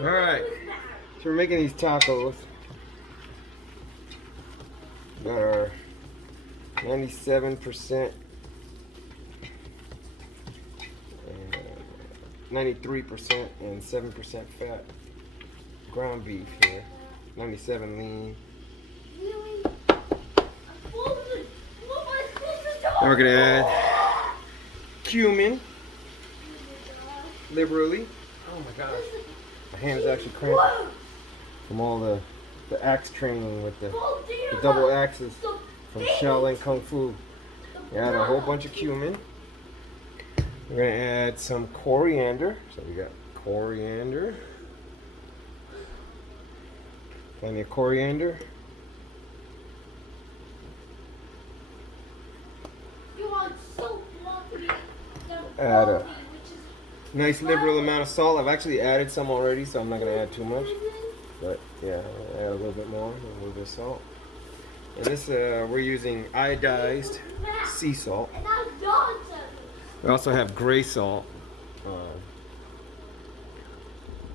Alright, so we're making these tacos. Got our 97% and 93% and 7% fat ground beef here. 97 lean. Now we're gonna add cumin liberally. Oh my gosh, my hand is actually cramping from all the axe training with the double axes from Shaolin Kung Fu. We add a whole bunch of cumin. We're gonna add some coriander. So we got coriander, plenty of coriander. Add a nice liberal amount of salt. I've actually added some already, so I'm not gonna add too much. But yeah, I'll add a little bit more, a little bit of salt. And this, we're using iodized sea salt. We also have gray salt.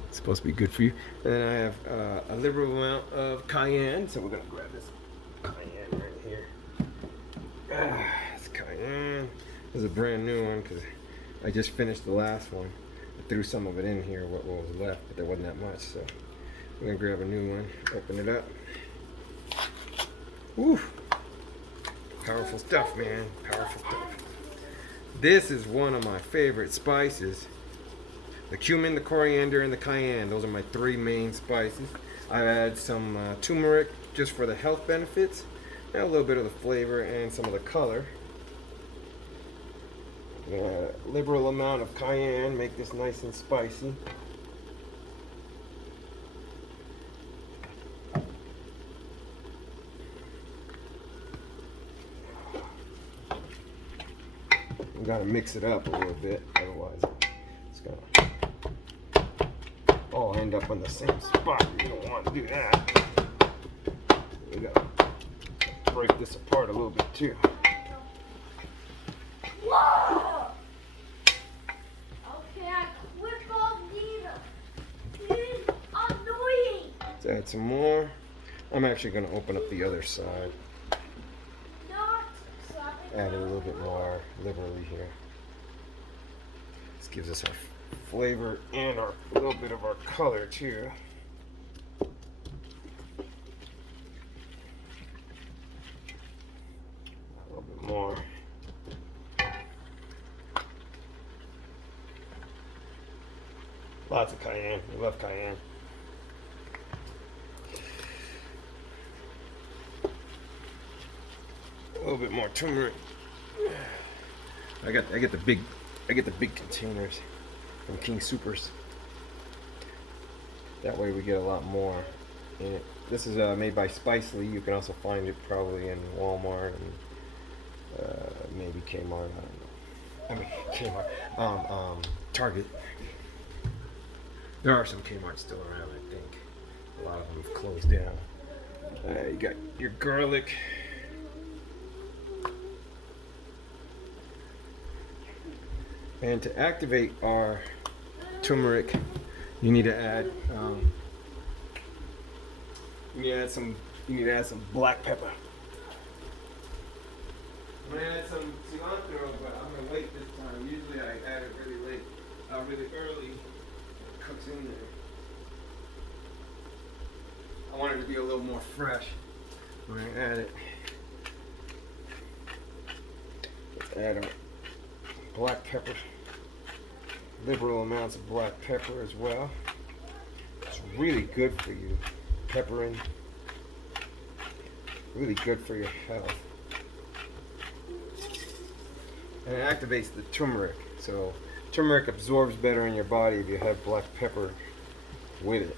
It's supposed to be good for you. And then I have a liberal amount of cayenne. So we're gonna grab this cayenne right here. It's cayenne. This is a brand new one because I just finished the last one. I threw some of it in here, what was left, but there wasn't that much. So we're gonna grab a new one, open it up. Woo! Powerful stuff, man. Powerful stuff. This is one of my favorite spices. The cumin, the coriander, and the cayenne. Those are my three main spices. I add some turmeric just for the health benefits, and a little bit of the flavor and some of the color. A liberal amount of cayenne, make this nice and spicy. You gotta mix it up a little bit, otherwise it's gonna all end up on the same spot. You don't want to do that. You gotta break this apart a little bit too. Whoa! Okay, I quit all these. This is annoying. Let's add some more. I'm actually gonna open up the other side. Add a little bit more liberally here. This gives us our flavor and a little bit of our color too. A little bit more. Lots of cayenne. We love cayenne. A little bit more turmeric. I get the big containers from King Supers. That way we get a lot more in it. This is made by Spicely. You can also find it probably in Walmart and maybe Kmart. I don't know. I mean Kmart. Target. There are some Kmarts still around, I think. A lot of them have closed down. You got your garlic. And to activate our turmeric, you need to add some black pepper. I'm gonna add some cilantro, but I'm gonna wait this time. Usually I add it really late, really early. It cooks in there. I want it to be a little more fresh. I'm gonna add it. Let's add our black pepper. Liberal amounts of black pepper as well. It's really good for you. Peppering. Really good for your health. And it activates the turmeric. So turmeric absorbs better in your body if you have black pepper with it.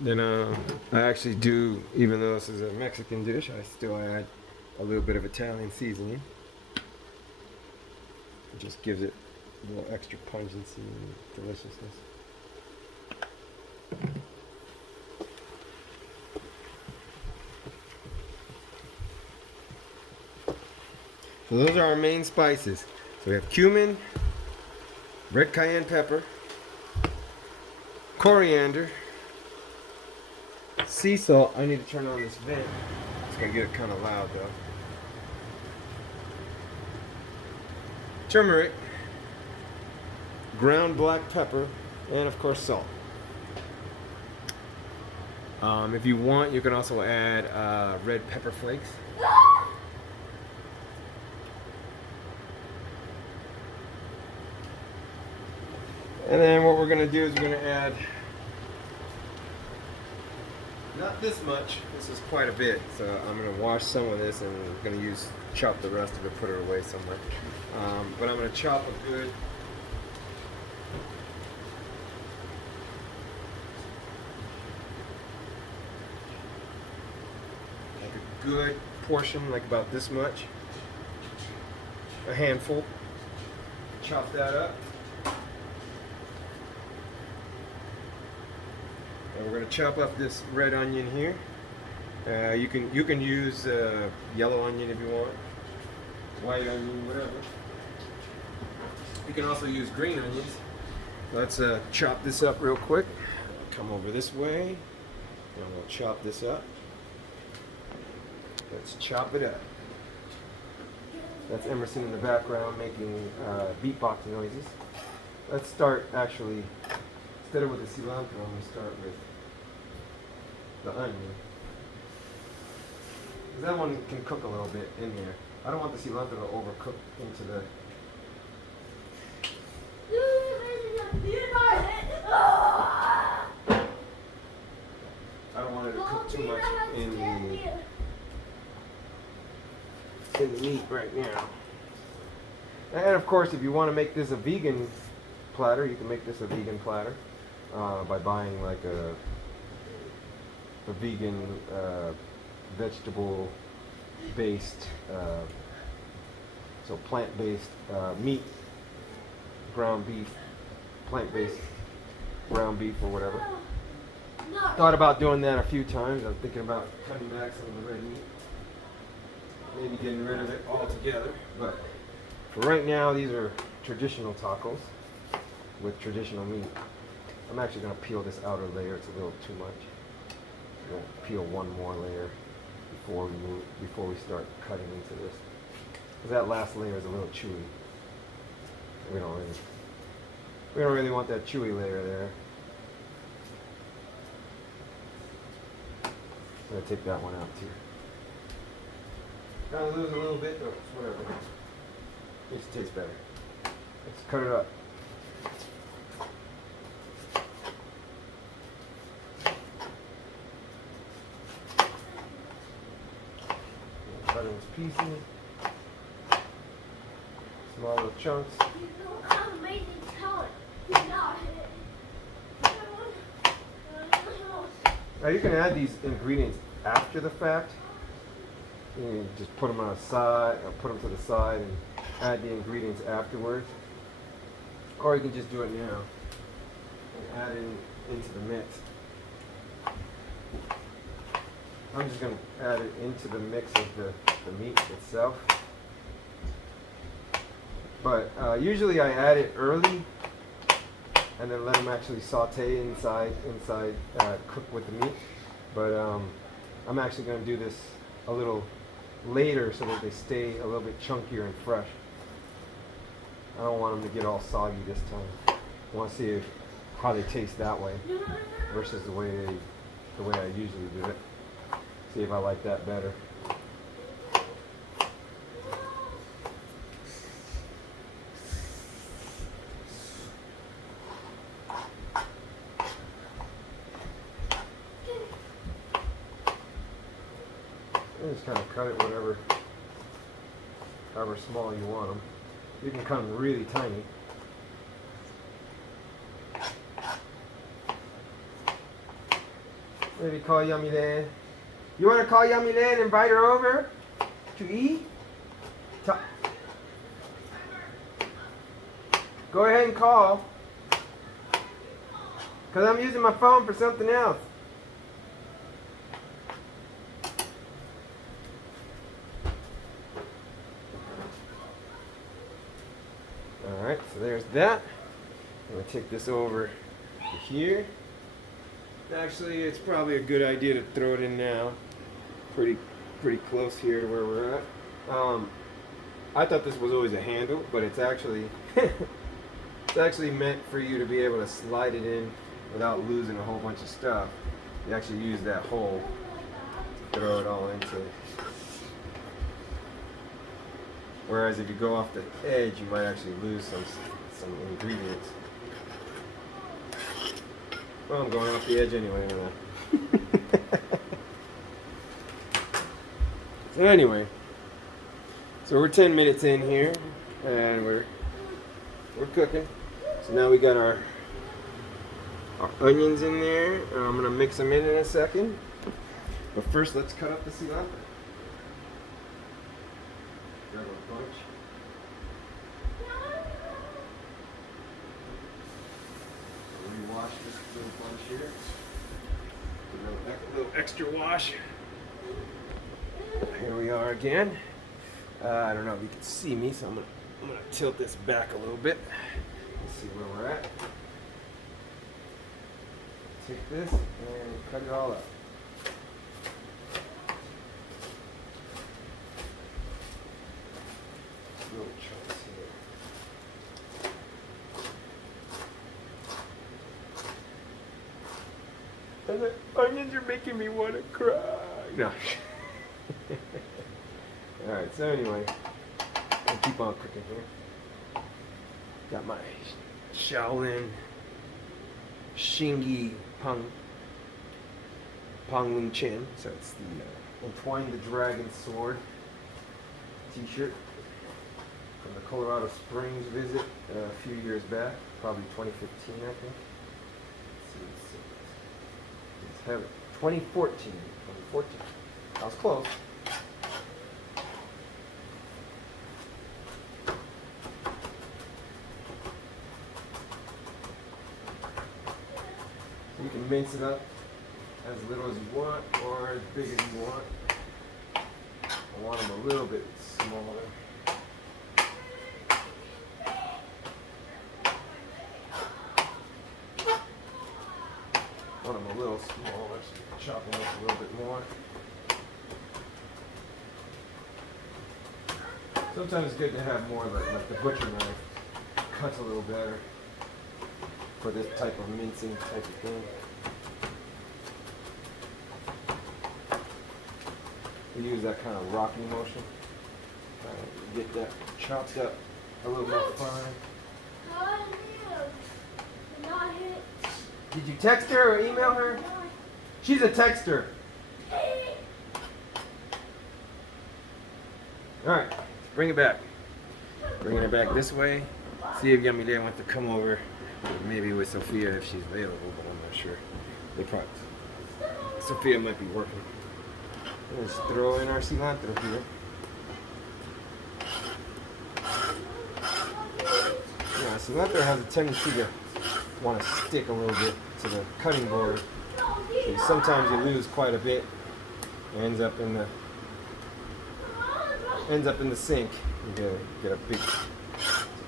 Then I actually do, even though this is a Mexican dish, I still add a little bit of Italian seasoning. It just gives it a little extra pungency and deliciousness. So those are our main spices. So we have cumin, red cayenne pepper, coriander, sea salt. I need to turn on this vent. It's gonna get kind of loud though. Turmeric, ground black pepper, and of course salt. If you want, you can also add red pepper flakes. And then what we're going to do is we're going to add, not this much, this is quite a bit, so I'm going to wash some of this and I'm going to chop the rest of it, put it away somewhere. But I'm going to chop a good portion, like about this much, a handful. Chop that up. And we're going to chop up this red onion here. You can use yellow onion if you want, white onion, whatever. You can also use green onions. Let's chop this up real quick. Come over this way, and we'll chop this up. Let's chop it up. That's Emerson in the background making beatbox noises. Let's start actually, instead of with the cilantro, I'm going to start with the onion. That one can cook a little bit in here. I don't want the cilantro to overcook into the... I don't want it to cook too much in the meat right now. And of course, if you want to make this a vegan platter, you can make this a vegan platter by buying like a vegan vegetable based, so plant based meat, ground beef, plant based ground beef or whatever. Thought about doing that a few times. I'm thinking about cutting back some of the red meat, maybe getting rid of it altogether. But for right now, these are traditional tacos with traditional meat. I'm actually going to peel this outer layer. It's a little too much. We'll peel one more layer before we start cutting into this. Because that last layer is a little chewy. We don't really want that chewy layer there. I'm going to take that one out too. Kind of lose a little bit, but it's whatever. It just tastes better. Let's cut it up. Cut it into pieces. Small little chunks. Now you can add these ingredients after the fact. You can just put them on a side, or put them to the side and add the ingredients afterwards. Or you can just do it now and add it into the mix. I'm just going to add it into the mix of the meat itself. But usually I add it early and then let them actually saute inside cook with the meat. But I'm actually going to do this a little later so that they stay a little bit chunkier and fresh. I don't want them to get all soggy this time. I want to see how they taste that way versus the way I usually do it. See if I like that better. You just kind of cut it however small you want them. You can cut them really tiny. Maybe call Yummy Land. You want to call Yummy Land and invite her over to eat? Go ahead and call. Because I'm using my phone for something else. take this over to here. Actually, it's probably a good idea to throw it in now. Pretty close here to where we're at. I thought this was always a handle, but it's actually it's actually meant for you to be able to slide it in without losing a whole bunch of stuff. You actually use that hole to throw it all into. Whereas if you go off the edge, you might actually lose some ingredients. Well, I'm going off the edge anyway. So anyway, so we're 10 minutes in here, and we're cooking. So now we got our onions in there. I'm gonna mix them in a second. But first, let's cut up the cilantro. Grab a bunch. Rewash this little bunch here. A little extra wash. Here we are again. I don't know if you can see me, so I'm gonna tilt this back a little bit. Let's see where we're at. Take this and cut it all up. Little chunks here. And the onions are making me want to cry. No. Alright, so anyway, I'll keep on cooking here. Got my Shaolin Shingi Panglin Chin. So it's the Entwine the Dragon Sword t-shirt from the Colorado Springs visit a few years back, probably 2015 I think. Let's have it. 2014. I was close. You can mince it up as little as you want or as big as you want. I want them a little bit smaller. I want them a little smaller, so you can chop them up a little bit more. Sometimes it's good to have more like the butcher knife. Cuts a little better for this type of mincing type of thing. We use that kind of rocking motion. Get that chopped up a little more fine. Did you text her or email her? She's a texter. Alright, bring it back. Bringing it back this way. See if Yummy Day wants to come over. Maybe with Sophia if she's available, but I'm not sure. They probably. Sophia might be working. Let's throw in our cilantro here. Yeah, cilantro has a tendency to want to stick a little bit to the cutting board. So sometimes you lose quite a bit. It ends up in the sink. You get a big.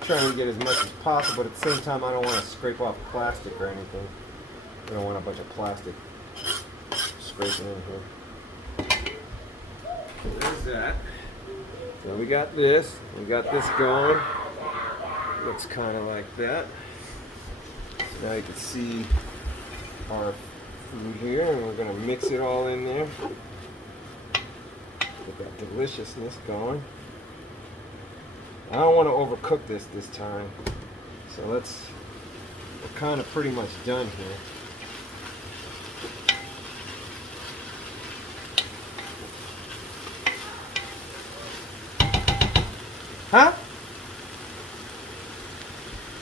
Trying to get as much as possible, but at the same time I don't want to scrape off plastic or anything. I don't want a bunch of plastic scraping in here. So there's that. So we got this going. Looks kind of like that. Now you can see our food here, and we're going to mix it all in there. Get that deliciousness going. I don't want to overcook this time, so we're kind of pretty much done here. Huh?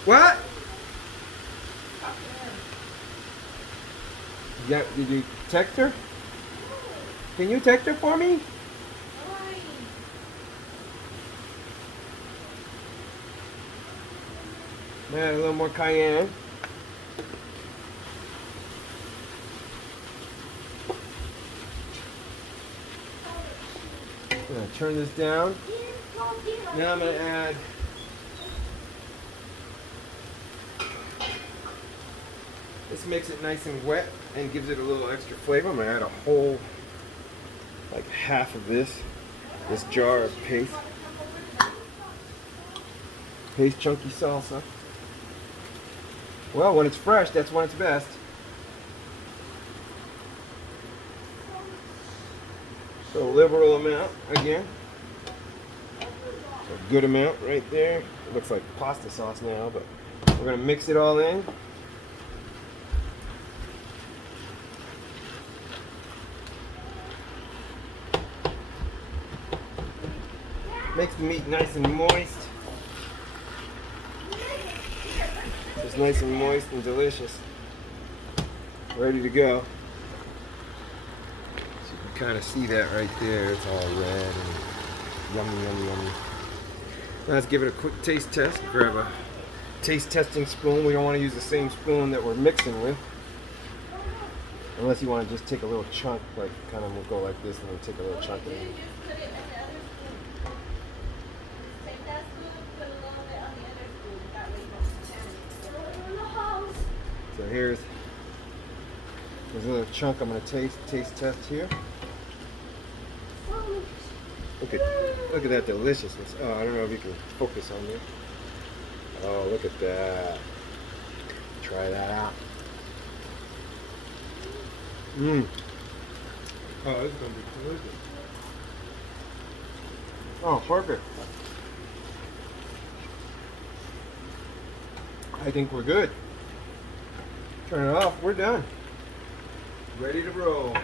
What? Yeah, did you text her? Can you text her for me? Add a little more cayenne. I'm gonna turn this down. Now I'm gonna add This makes it nice and wet and gives it a little extra flavor. I'm gonna add a whole, like half of this jar of paste chunky salsa. Well, when it's fresh, that's when it's best. So liberal amount again. A good amount right there. It looks like pasta sauce now, but we're gonna mix it all in. Makes the meat nice and moist. It's nice and moist and delicious. Ready to go. So you can kind of see that right there. It's all red and yummy, yummy, yummy. Now let's give it a quick taste test. Grab a taste testing spoon. We don't want to use the same spoon that we're mixing with. Unless you want to just take a little chunk, like kind of we'll go like this and then take a little chunk of it. So here's a little chunk I'm going to taste test here. Look at that deliciousness. Oh, I don't know if you can focus on there. Oh, look at that. Try that out. Mmm. Oh, this is going to be delicious. Oh, perfect. I think we're good. Turn it off. We're done. Ready to roll.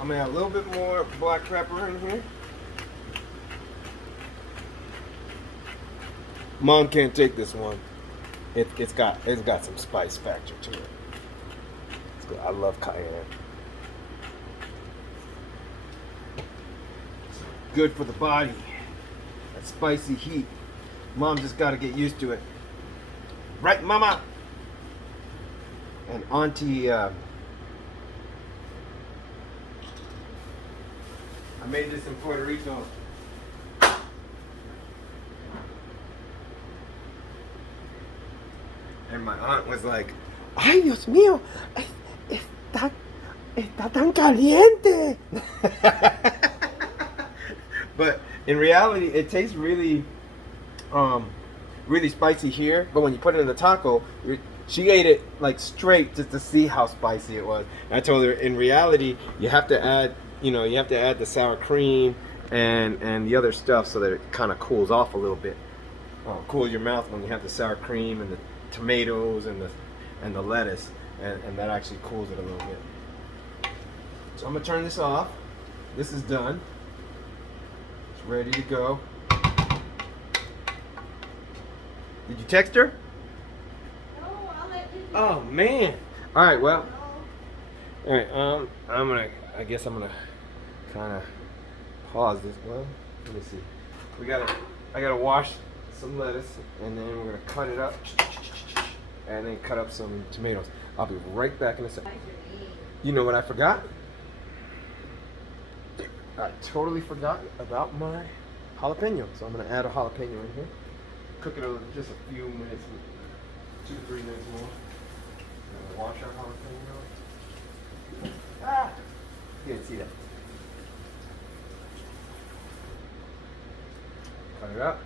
I'm gonna add a little bit more black pepper in here. Mom can't take this one. It's got some spice factor to it. It's good. I love cayenne. It's good for the body. That spicy heat. Mom just got to get used to it. Right, Mama? And Auntie, I made this in Puerto Rico. And my aunt was like, "Ay, Dios mío, está tan caliente." But in reality, it tastes really, really spicy here. But when you put it in the taco, she ate it like straight just to see how spicy it was. And I told her, in reality, you have to add, the sour cream and the other stuff so that it kind of cools off a little bit. Cools your mouth when you have the sour cream and the tomatoes and the lettuce, and that actually cools it a little bit. So I'm gonna turn this off. This is done. It's ready to go. Did you text her? Oh man! All right, well, all right. I guess I'm gonna kind of pause this. Well, let me see. I gotta wash some lettuce, and then we're gonna cut it up, and then cut up some tomatoes. I'll be right back in a second. You know what I forgot? I totally forgot about my jalapeno. So I'm gonna add a jalapeno in here. Cook it over just a few minutes, 2 to 3 minutes more. Wash our jalapeno. Ah! You didn't see that. Cut it up.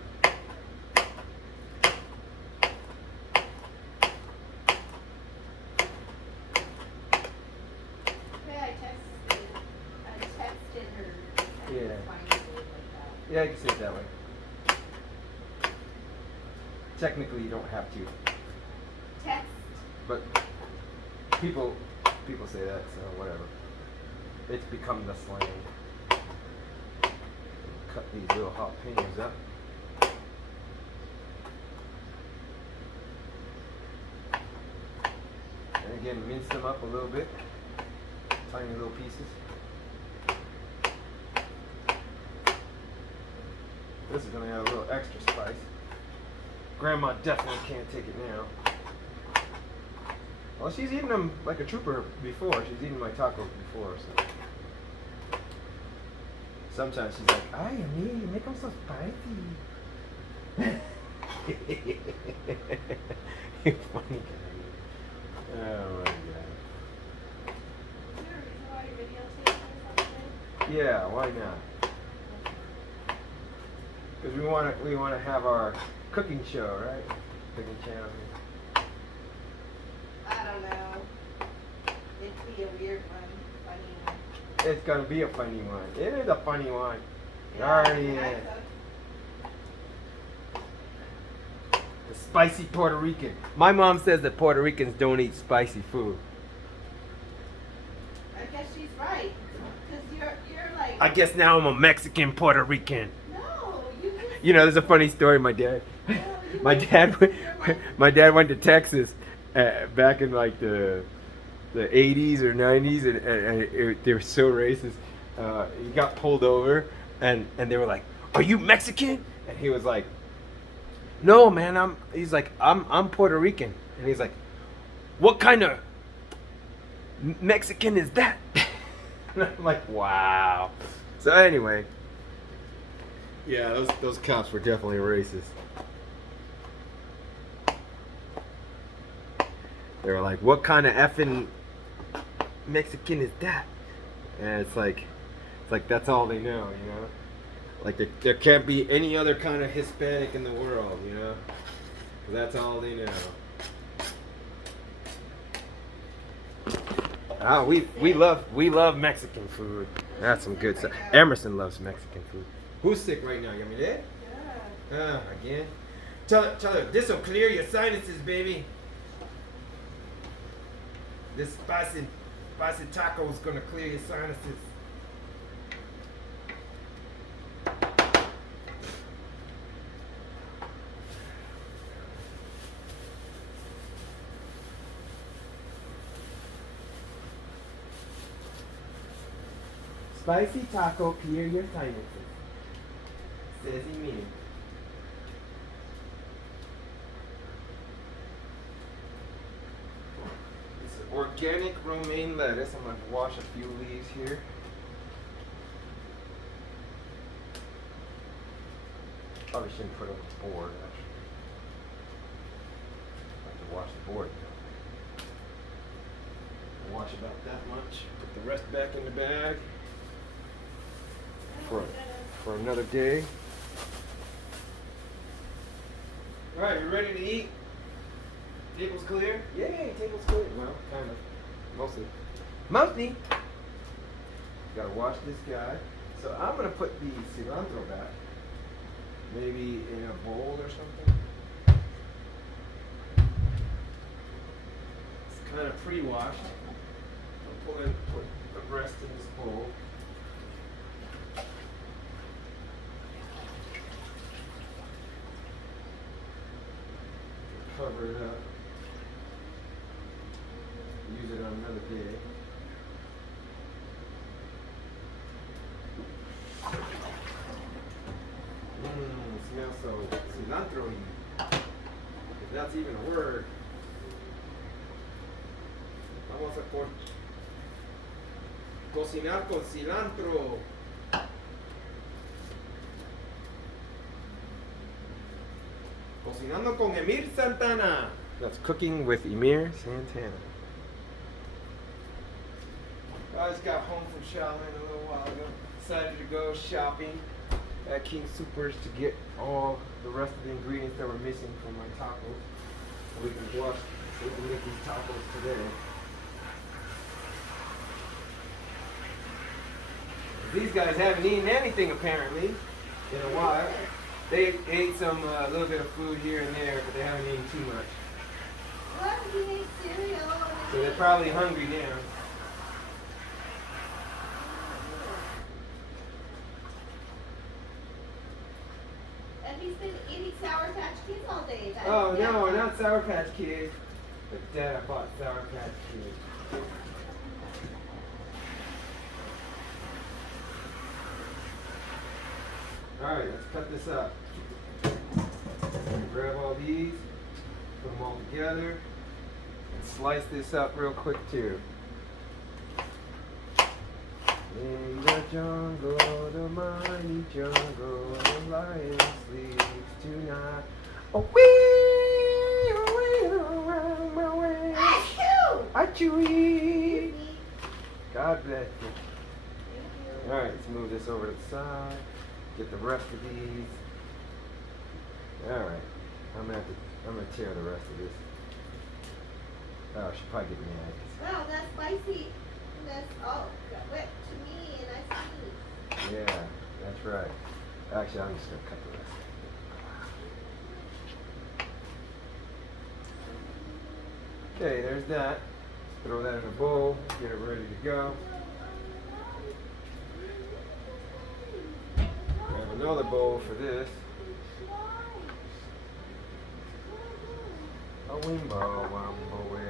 Yeah, you can say it that way. Technically, you don't have to. Text. But people say that, so whatever. It's become the slang. Cut these little jalapenos up. And again, mince them up a little bit. Tiny little pieces. This is going to add a little extra spice. Grandma definitely can't take it now. Well, she's eaten them like a trooper before. She's eaten my tacos before, so. Sometimes she's like, "Ay, Emir, you make them so spicy." You're funny guy. Oh, Yeah, why not? Because we want to have our cooking show, right? Cooking channel. I don't know. It'd be a weird one, funny one. It's gonna be a funny one. It is a funny one. It Yeah, already I is. cook. The spicy Puerto Rican. My mom says that Puerto Ricans don't eat spicy food. I guess she's right. Because you're like. I guess now I'm a Mexican Puerto Rican. No, you just. You know, there's a funny story. My dad, No, you my like- dad, you're like- my dad went to Texas back in like the 80s or 90s, and they were so racist. He got pulled over, and they were like, "Are you Mexican?" And he was like, "No, man, He's like, I'm Puerto Rican," and he's like, "What kind of Mexican is that?" And I'm like, "Wow." So anyway, yeah, those cops were definitely racist. They were like, "What kind of effing Mexican is that?" And it's like that's all they know, you know. Like there can't be any other kind of Hispanic in the world, you know. 'Cause that's all they know. Ah, we love Mexican food. That's some good stuff. Emerson loves Mexican food. Who's sick right now? You got me there? Yeah. Again. Tell her this will clear your sinuses, baby. This spicy taco is gonna clear your sinuses. Spicy taco clear your sinuses, says Emir. It's organic romaine lettuce. I'm going to wash a few leaves here. Probably shouldn't put it on the board, actually. I have to wash the board now. Wash about that much. Put the rest back in the bag for another day. All right, you ready to eat? Table's clear? Yay, table's clear. Well, kind of. Mostly. Gotta wash this guy. So I'm gonna put the cilantro back. Maybe in a bowl or something. It's kind of pre-washed. I'll put the rest in this bowl. Cover it up. Use it on another day. Smells so cilantro-y. If that's even a word. Vamos a cocinar con cilantro. Cocinando con Emir Santana. That's cooking with Emir Santana. I just got home from shopping a little while ago. Decided to go shopping at King Supers to get all the rest of the ingredients that were missing from my tacos. So we can make these tacos today. These guys haven't eaten anything apparently in a while. They ate some little bit of food here and there, but they haven't eaten too much. What? He ate cereal. So they're probably hungry now. And he's been eating Sour Patch Kids all day. Oh no, not Sour Patch Kids. But Dad, I bought Sour Patch Kids. Alright, let's cut this up. Grab all these, put them all together, and slice this up real quick too. In the jungle, the mighty jungle, the lion sleeps tonight. Oh, wee, around my way. Achoo! Achoo! God bless you. Thank you. Alright, let's move this over to the side. Get the rest of these. Alright. I'm gonna tear the rest of this. Oh, she'll probably get mad. Wow, that's spicy. That's all got wet to me and I see. Yeah, that's right. Actually, I'm just gonna cut the rest. Okay, there's that. Throw that in a bowl. Get it ready to go. Grab another bowl for this. A wimbo wambo way.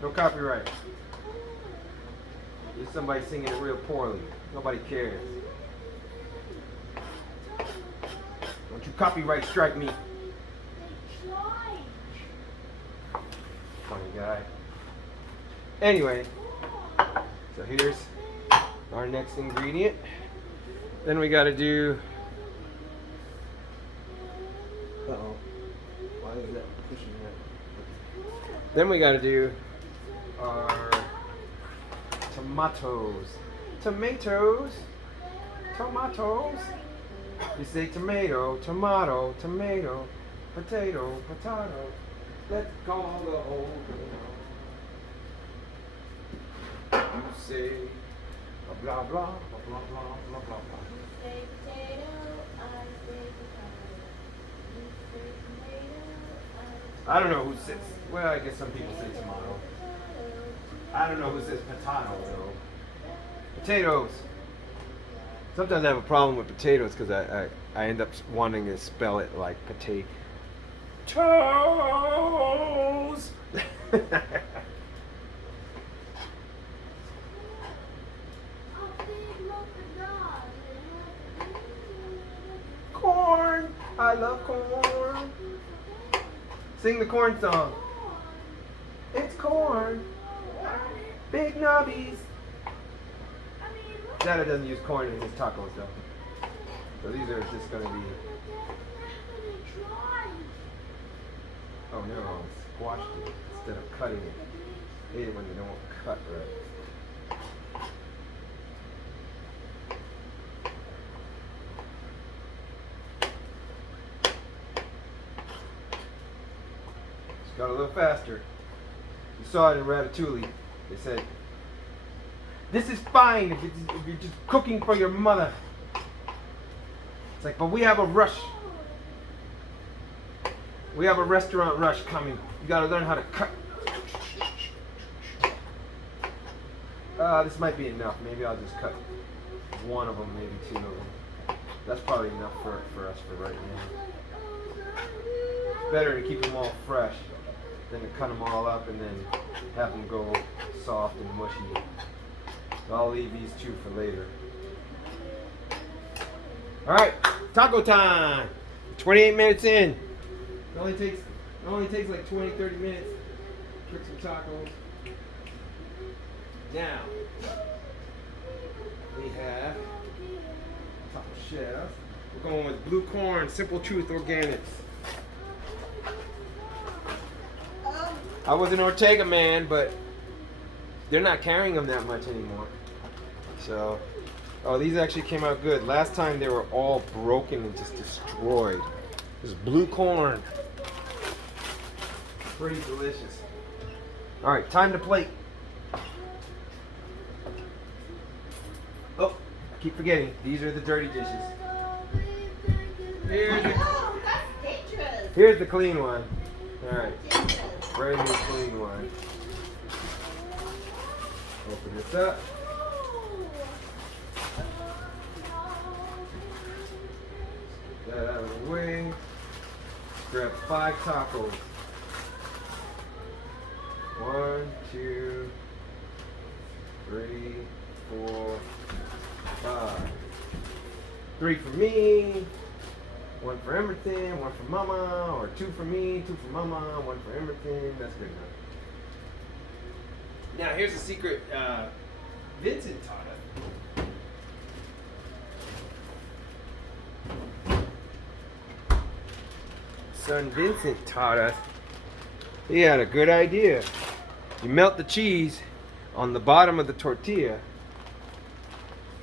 No copyright. There's somebody singing it real poorly. Nobody cares. Don't you copyright strike me. Funny guy. Anyway, so here's our next ingredient. Then we gotta do. Uh-oh. Why is that pushing that? Then we gotta do our tomatoes. Tomatoes. Tomatoes. You say tomato, tomato, tomato, potato, potato. Let's call the whole thing. You say blah blah blah blah blah blah blah blah. You say potato, I say potato. I don't know who says. Well, I guess some people say tomato. I don't know who says potato though. Potatoes. Sometimes I have a problem with potatoes because I end up wanting to spell it like potato. Toes. Corn. I love corn. Sing the corn song. It's corn. Big nubbies. Dada doesn't use corn in his tacos though. So these are just going to be. Oh no, squashed it instead of cutting it. I hate it when they don't cut right. Just got a little faster. You saw it in Ratatouille. They said, "This is fine if you're just cooking for your mother." It's like, but we have a rush. We have a restaurant rush coming. You gotta learn how to cut. This might be enough. Maybe I'll just cut one of them, maybe two of them. That's probably enough for us for right now. It's better to keep them all fresh than to cut them all up and then have them go soft and mushy. So I'll leave these two for later. Alright, taco time! 28 minutes in. It only takes like 20-30 minutes to cook some tacos. Now, we have taco shells. We're going with blue corn, Simple Truth Organics. I was an Ortega man, but they're not carrying them that much anymore. So, oh, these actually came out good. Last time they were all broken and just destroyed. This is blue corn. Pretty delicious. All right, time to plate. Oh, I keep forgetting. These are the dirty dishes. Here's the clean one. All right, brand new clean one. Open this up. Get that out of the way. Grab 5 tacos. 1, 2, 3, 4, 5. 3 for me. 1 for Emerson. 1 for Mama. Or 2 for me. 2 for Mama. 1 for Emerson. That's good enough. Now here's a secret Vincent taught us. son Vincent taught us. He had a good idea. You melt the cheese on the bottom of the tortilla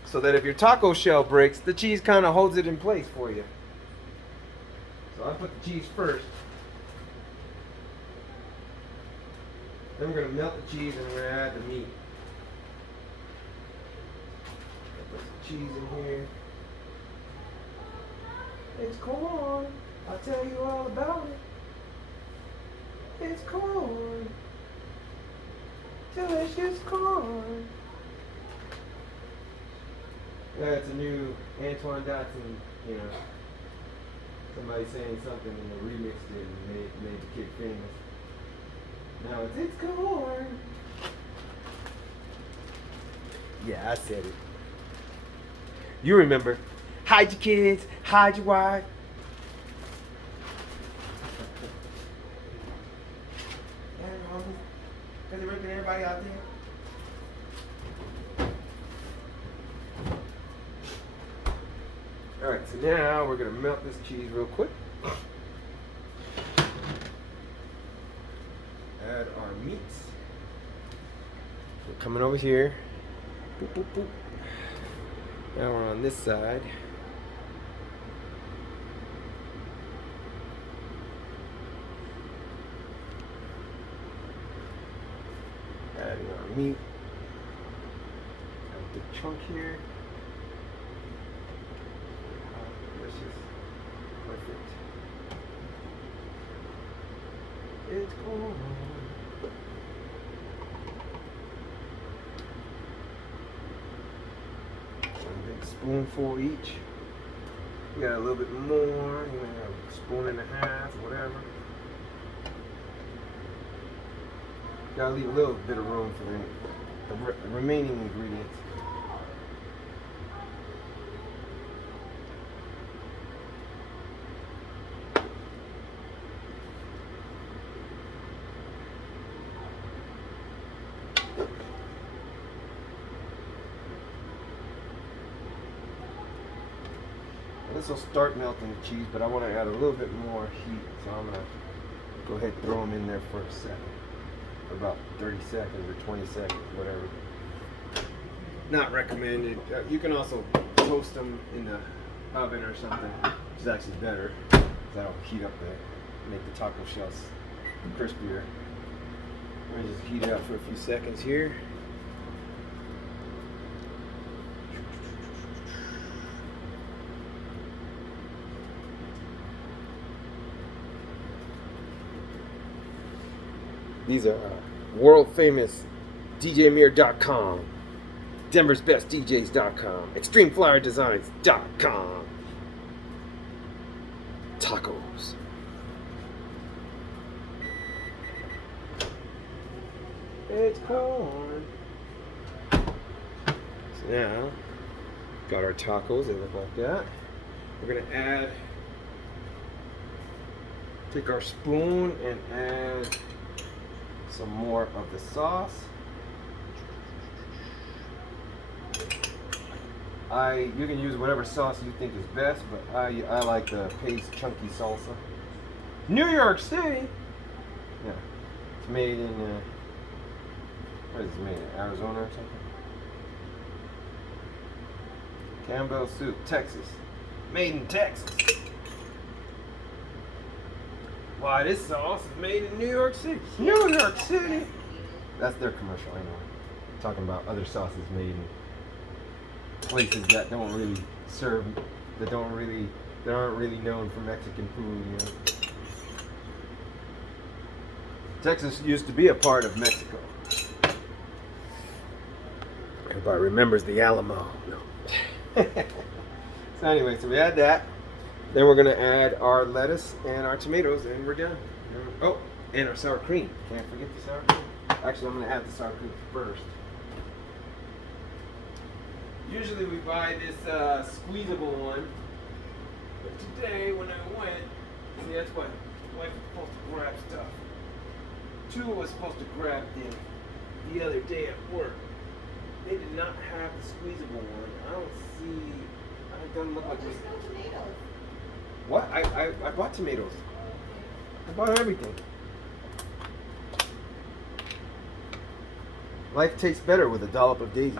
so that if your taco shell breaks, the cheese kind of holds it in place for you. So I put the cheese first. Then we're going to melt the cheese and we're going to add the meat. Put some cheese in here. It's corn. I'll tell you all about it. It's corn. Delicious corn. That's a new Antoine Dotson, you know. Somebody saying something and they remixed it and made the kid famous. Now it's corn. Yeah, I said it. You remember. Hide your kids, hide your wife. Because they're ripping everybody out there. Alright, so now we're going to melt this cheese real quick. Add our meats. We're coming over here. Boop, boop, boop. Now we're on this side. Adding our meat. Got a big chunk here. Delicious. Perfect. It's corn. One big spoonful each. We got a little bit more. You know, a spoon and a half, whatever. Gotta leave a little bit of room for the remaining ingredients. This will start melting the cheese, but I want to add a little bit more heat, so I'm gonna go ahead and throw them in there for a second. For about 30 seconds or 20 seconds, whatever. Not recommended. You can also toast them in the oven or something, which is actually better. That'll heat up make the taco shells crispier. I'm gonna just heat it up for a few seconds here. These are world famous DJMir.com, Denver's Best DJs.com, ExtremeFlyerDesigns.com. Tacos. It's corn. So now, got our tacos, they look like that. We're gonna add, take our spoon and add some more of the sauce. You can use whatever sauce you think is best, but I like the paste chunky salsa. New York City. Yeah, it's made in what is it made in? Arizona or something? Campbell soup, Texas. Made in Texas. Why, this sauce is made in New York City. New York City! That's their commercial, I know. Talking about other sauces made in places that don't really serve, that aren't really known for Mexican food, you know. Texas used to be a part of Mexico. Everybody remembers the Alamo. No. So anyway, so we add that. Then we're going to add our lettuce and our tomatoes, and we're done. Oh, and our sour cream. Can't forget the sour cream. Actually, I'm going to add the sour cream first. Usually we buy this squeezable one, but today when I went, see, that's what wife was supposed to grab stuff. Two was supposed to grab them the other day at work. They did not have the squeezable one. I don't see. It doesn't look like There's this. no tomatoes. What? I bought tomatoes. I bought everything. Life tastes better with a dollop of daisy.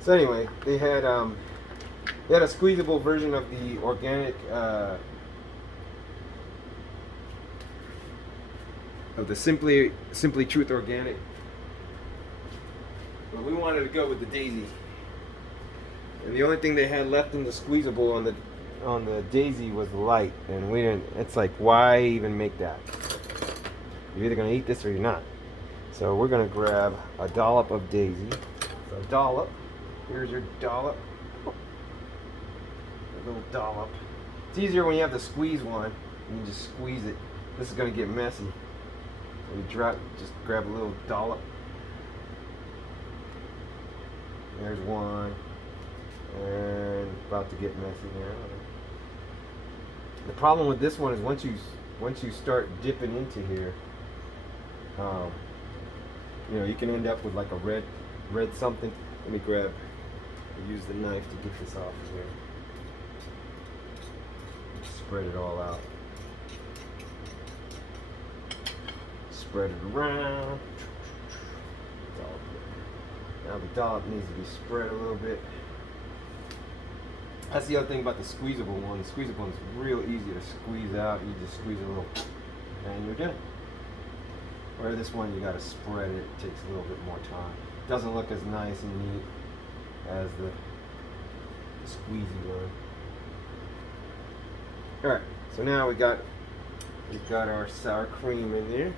So anyway, they had a squeezable version of the organic of the Simply Truth organic. But we wanted to go with the daisy. And the only thing they had left in the squeezable on the daisy was light, and we didn't. It's like, why even make that? You're either gonna eat this or you're not. So we're gonna grab a dollop of daisy. So a dollop. Here's your dollop. A little dollop. It's easier when you have the squeeze one. You can just squeeze it. This is gonna get messy. So we just grab a little dollop. There's one. And about to get messy now. The problem with this one is once you start dipping into here, you can end up with like a red something. Let me use the knife to get this off of here. Spread it all out. Spread it around. Now the dollop needs to be spread a little bit. That's the other thing about the squeezable one. The squeezable one is real easy to squeeze out. You just squeeze a little and you're done. Where this one you gotta spread it. It takes a little bit more time. Doesn't look as nice and neat as the squeezy one. Alright, so now we've got our sour cream in there.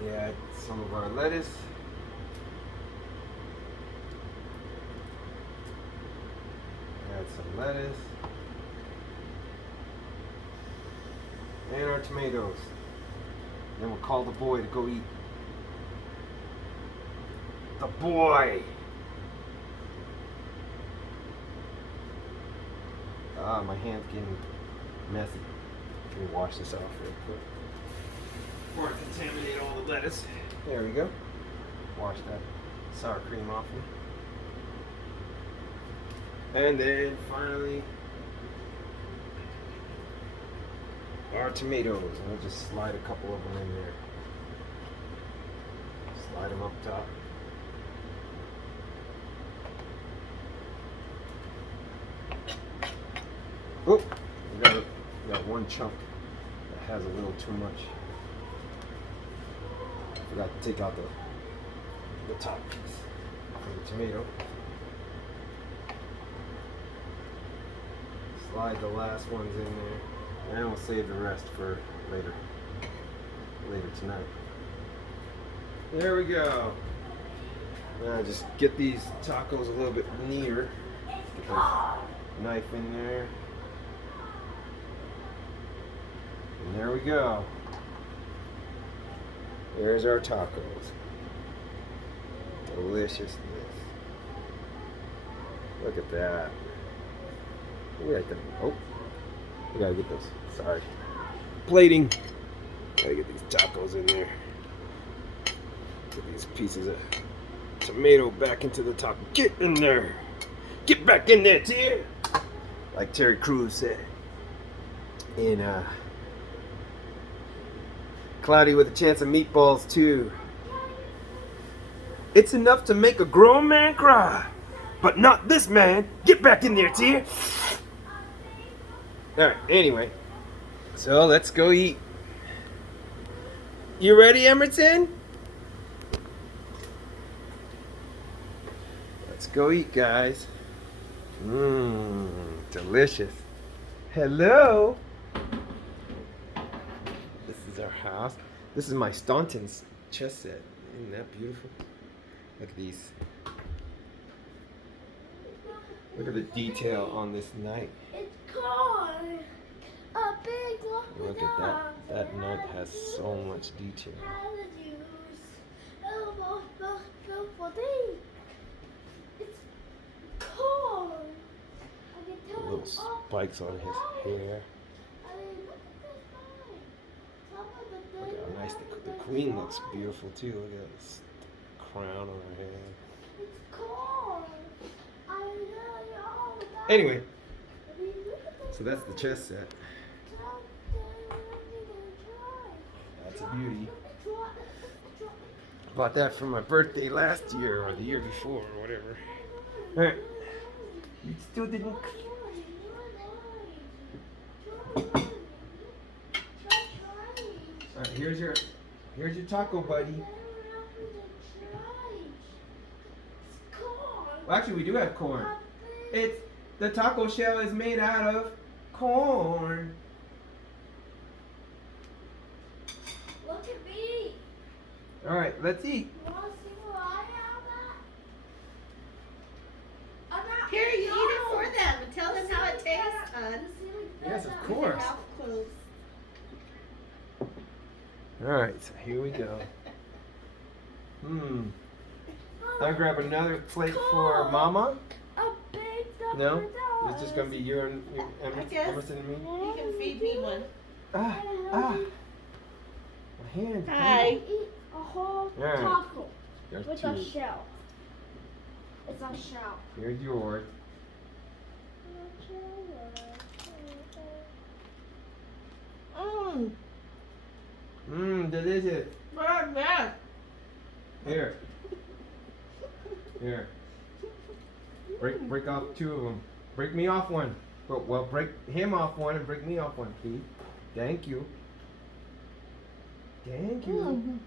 We add some of our lettuce. Add some lettuce. And our tomatoes. Then we'll call the boy to go eat. The boy! Ah, my hand's getting messy. Let me wash this off real quick. Before I contaminate all the lettuce. There we go. Wash that sour cream off me. And then finally, our tomatoes. And we'll just slide a couple of them in there. Slide them up top. Oh, we got one chunk that has a little too much. Forgot to take out the top piece of the tomato. Slide the last ones in there, and we'll save the rest for later tonight. There we go. Now just get these tacos a little bit neater. Get the knife in there. And there we go. There's our tacos. Deliciousness. Look at that. We got them. Oh, we gotta get those. Sorry. Plating. Gotta get these tacos in there. Get these pieces of tomato back into the taco. Get in there. Get back in there, Terry. Like Terry Crews said in Cloudy with a Chance of Meatballs 2. It's enough to make a grown man cry, but not this man. Get back in there, Tia. Alright, anyway. So let's go eat. You ready, Emerson? Let's go eat, guys. Delicious. Hello. This is our house. This is my Staunton's chess set. Isn't that beautiful? Look at these. Look at the detail on this knight. It's called a big lock. Look at that. That knight has so much detail. It's cold. Little spikes on his hair. Look at how nice the queen looks beautiful too. Look at this crown on her head. It's cold. Anyway, So that's the chess set. That's a beauty. Bought that for my birthday last year or the year before or whatever. Alright. You still didn't. Alright, here's your taco, buddy. Well, actually, we do have corn. It's the taco shell is made out of corn. Look at me. All right, let's eat. You want to see what I have? Here, you eat it for them and tell them how it tastes, hon. Yes, of With course. your mouth closed. All right, so here we go. I grab another plate for Mama. A big No, it's just gonna be you and guess. Emerson and me. You can feed me one. Ah, my hand. Hi. Eat a whole Alright. taco There's with two. a shell. It's a shell. Here's yours. Delicious. Not bad. Here. Here. Break off two of them. Break me off one. Well, break him off one and break me off one, please. Thank you. Thank you.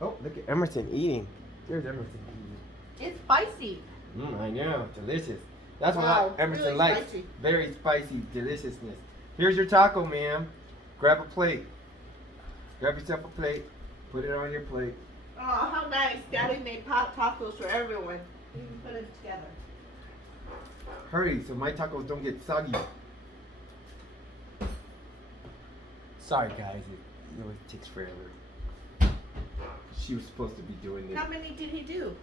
Oh, look at Emerson eating. There's Emerson eating. It's spicy. I know. Delicious. That's Wow, what Emerson really likes. spicy. Very spicy deliciousness. Here's your taco, ma'am. Grab a plate. Grab yourself a plate. Put it on your plate. Oh, how nice. Daddy made pot tacos for everyone. You can put them together. Hurry, so my tacos don't get soggy. Sorry, guys. It always takes forever. She was supposed to be doing this. How many did he do?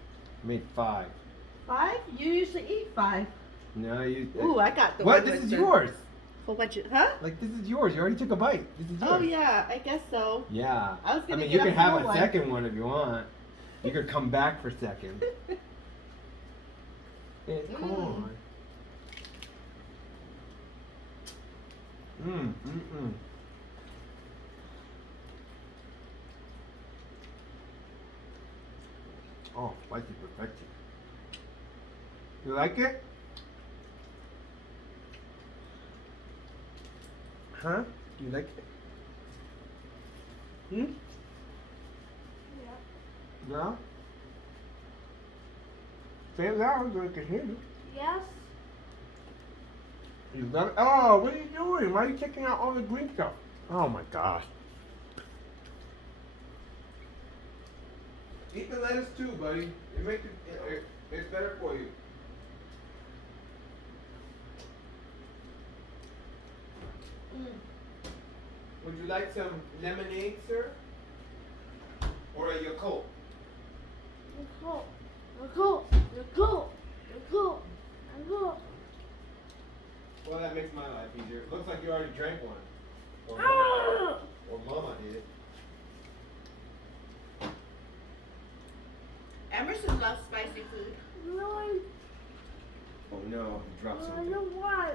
Made 5. 5? You usually eat 5. No, you. Ooh, I got the What? one This with is the- yours. For what you, huh? Like, this is yours. You already took a bite. This is yours. Oh, yeah, I guess so. Yeah. I was I gonna mean, get you a can have full a one. second one if you want. You could come back for second. It's corn. Oh, spicy perfection. You like it? Huh? You like it? No? Say it loud so I can hear you. Yes. You love it? Oh, what are you doing? Why are you taking out all the green stuff? Oh my gosh. Eat the lettuce too, buddy. It makes it's better for you. Would you like some lemonade, sir? Or a Yakult? Well, that makes my life easier. It looks like you already drank one. Or Mama did. Emerson loves spicy food. Really? Oh no, he dropped I something. don't want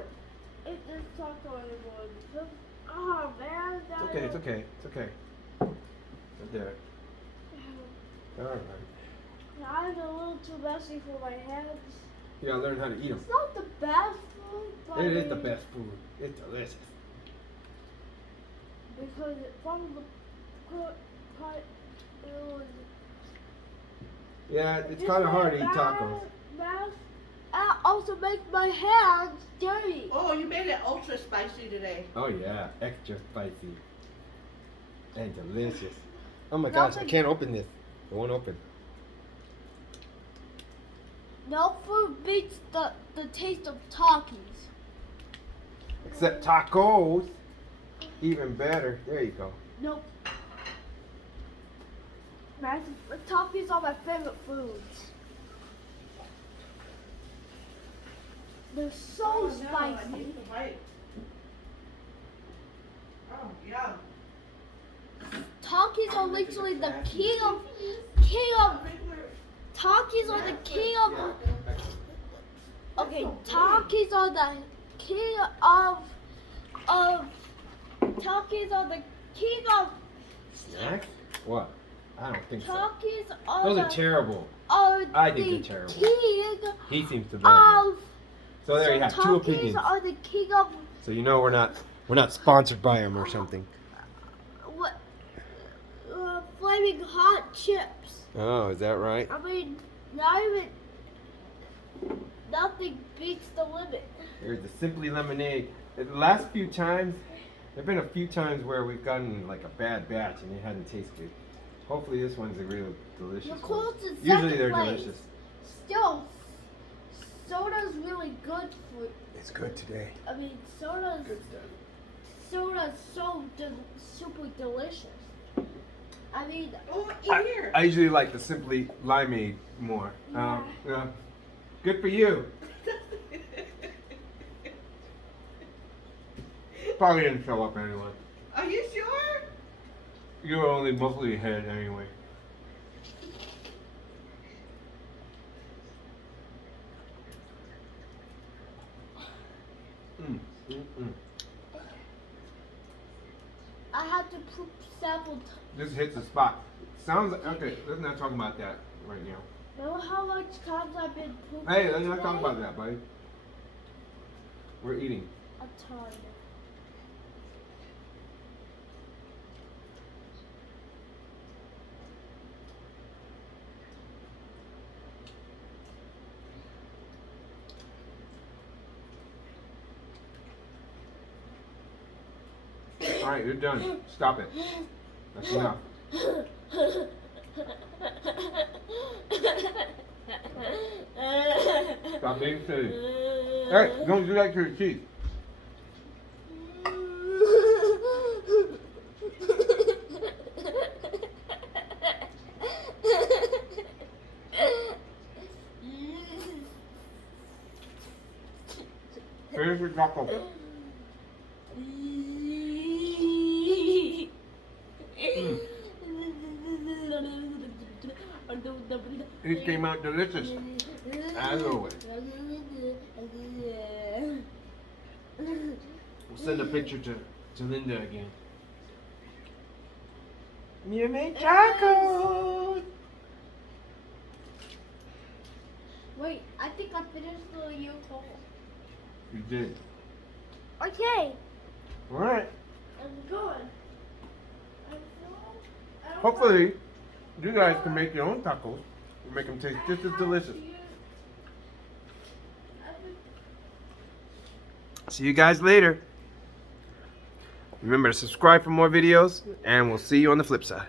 it this taco anymore because oh man, It's okay, it's okay, it's okay. Right there. Alright. I'm a little too messy for my hands. You gotta learn how to eat them. It's not the best food, but It is the best food. It's delicious. because from the cut it was. Yeah, it's kind of hard to eat tacos. It also makes my hands dirty. Oh, you made it ultra spicy today. Oh yeah, extra spicy. And delicious. Oh my gosh, I can't open this. It won't open. No food beats the taste of Takis. Except tacos. Even better. There you go. Nope. Takis are my favorite foods. They're so Oh, no, I spicy. need to bite. Oh, yum. Takis are literally the king of Takis are the king of okay, Takis are the king of Takis are the king of Snacks? What? I don't think so. Takis are Those the are terrible. are I think the they're terrible. king He seems to love them. of So there you have two opinions. Takis are the king of So you know we're not sponsored by them or something. what? Flaming hot chips. Oh, is that right? I mean, not even nothing beats the limit. There's the Simply Lemonade. The last few times, there've been a few times where we've gotten like a bad batch and it hadn't tasted good. Hopefully this one's a real delicious one. Nicole's in Usually second they're place. delicious. Still, soda's really good for. It's good today. I mean, soda's so super delicious. I mean, Oh, Emir. I usually like the Simply Limeade more. Good for you. Probably didn't show up anyway. Are you sure? You were only mostly ahead anyway. I had to poop several times. This hits the spot. Sounds like, okay, let's not talk about that right now. Remember how much times I've been pooping? Hey, let's not today? talk about that, buddy. We're eating. A ton. Alright, you're done. Stop it. That's enough. Stop being silly. Hey, don't do that to your teeth. Finish your taco. It came out delicious, as always. We'll send a picture to Linda again. You made tacos! Wait, I think I finished the U-Haul. You did. Okay, Alright. I'm good. Hopefully, you guys can make your own tacos and make them taste just as delicious. See you guys later. Remember to subscribe for more videos, and we'll see you on the flip side.